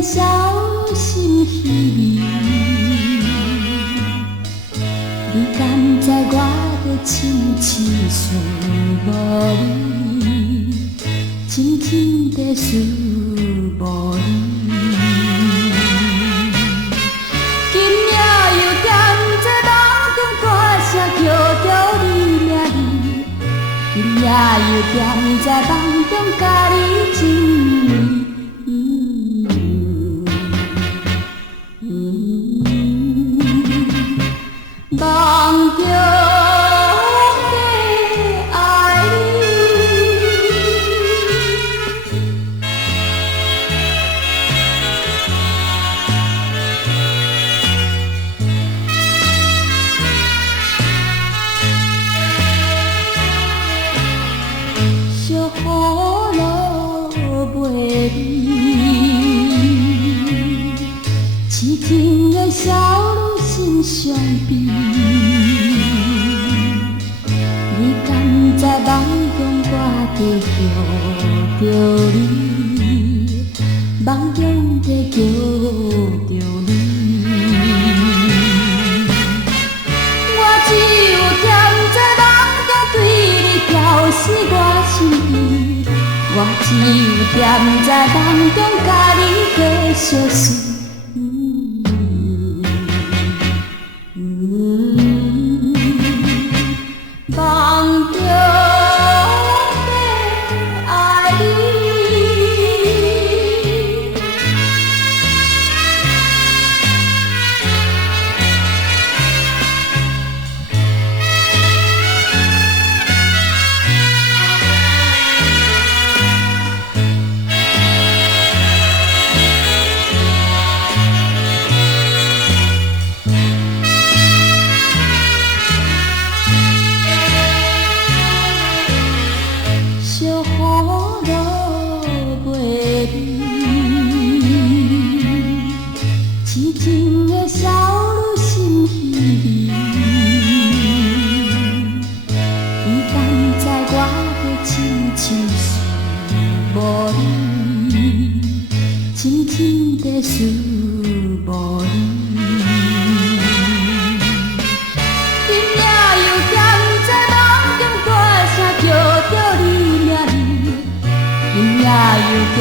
的小心稀微，你敢知我的深深思无你，深深的思无你。今夜又踮在梦中大声叫着你名字，今夜又踮在梦中甲你亲密。梦中的爱你，小雨落袂离，痴情的少女心伤悲。你敢知梦中我在叫着你，梦中在叫着你。我只有踮在梦中对你表示我心意，我只有踮在梦中甲你继续思。梦中的爱你，小雨落袂离，痴情的少女心稀微。你敢知我的深深思无你，深深的思无你。今夜又踮在梦中大声叫着你名字，今夜又踮